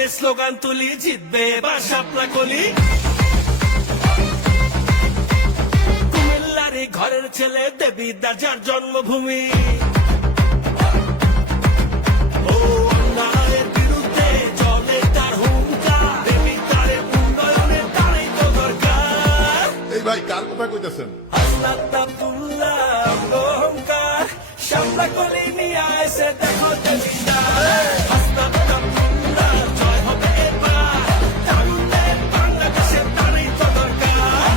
মিলে স্লোগান তুলি, জিতবে এবার শাপলা কলি। কুমিল্লারই ঘরের ছেলে, দেবিদ্বার যার জন্মভূমি। ও অন্যায়ের বিরুদ্ধে চলে তার হুঙ্কার, দেবিদ্বারের উন্নয়নের তারই তো দরকার। এই ভাই কার কথা কইতেছেন? হাসনাত আব্দুল্লাহ অহংকার, শাপলা কলি নিয়ে আসে দেখো দেবিদ্বার। হাসনাত আব্দুল্লাহ জয় হবে এবার, তারুণ্যের বাংলাদেশের তারই তো দরকার।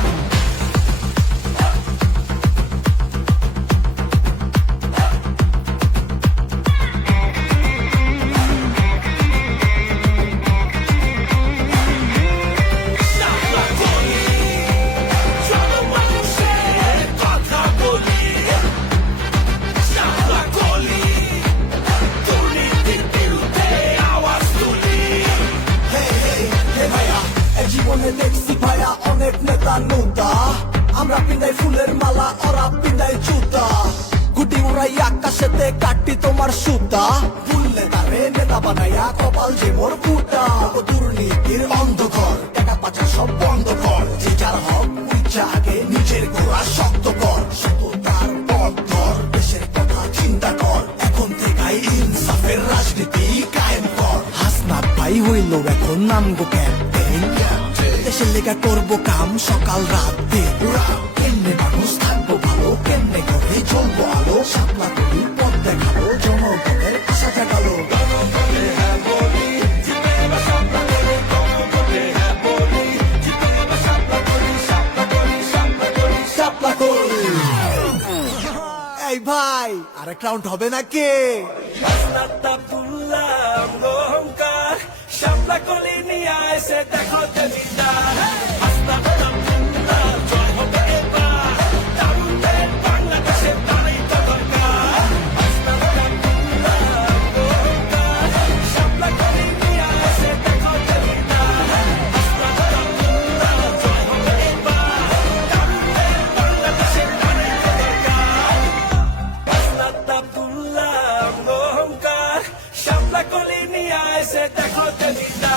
শাপলা কলি, চলো মানুষের কথা বলি। শাপলা কলি, দুর্নীতির বিরুদ্ধে আওয়াজ তুলি। ভাইয়া এ জীবনে দেখছি ভাইয়া অনেক নেতা নুতা, আমরা পিন্দাই ফুলের মালা, ওরা পিন্দাই জুতা। গুটি উড়াই আকাশেতে কাটি তোমার সুতা, ভুললে তারে নেতা বানাইয়া কপাল যে মোর ফুটা। ও দুর্নীতির অন্ধকার, টাকা পাচার সব বন্ধ কর, যে যার হক ইচ্ছা আগে নিজের গোড়া শক্ত কর। সততার পথ ধর, দেশের কথা চিন্তা কর, এখন থেকেই ইনসাফের রাজনীতি কায়েম কর। হাসনাত ভাই হইল এখন নামগো ক্যাম্পেইন, দেশের লেগা করবো কাম সকাল রাত দিন। কেমনে মানুষ থাকবো ভালো, কেমনে করে চলবো আলো, শাপলা কলি পথ দেখালো, জনগণের আশা জাগালো। শাপলা কলি। এই ভাই আরেক রাউন্ড হবে নাকি? হাসনাত আব্দুল্লাহ অহংকার, শাপলা কলি নিয়ে আসে দেখো দেবিদ্বার। হাসনাত আব্দুল্লাহ জয় হবে এবার, তারুণ্যের বাংলাদেশের তারই তো দরকার। হাসনাত আব্দুল্লাহ অহংকার, শাপলা কলি নিয়ে আসে দেখো দেবিদ্বার। হাসনাত আব্দুল্লাহ জয় হবে এবার, তারুণ্যের বাংলাদেশের তারই তো দরকার। হাসনাত আব্দুল্লাহ অহংকার, শাপলা কলি নিয়ে আসে দেখো দেবিদ্বার।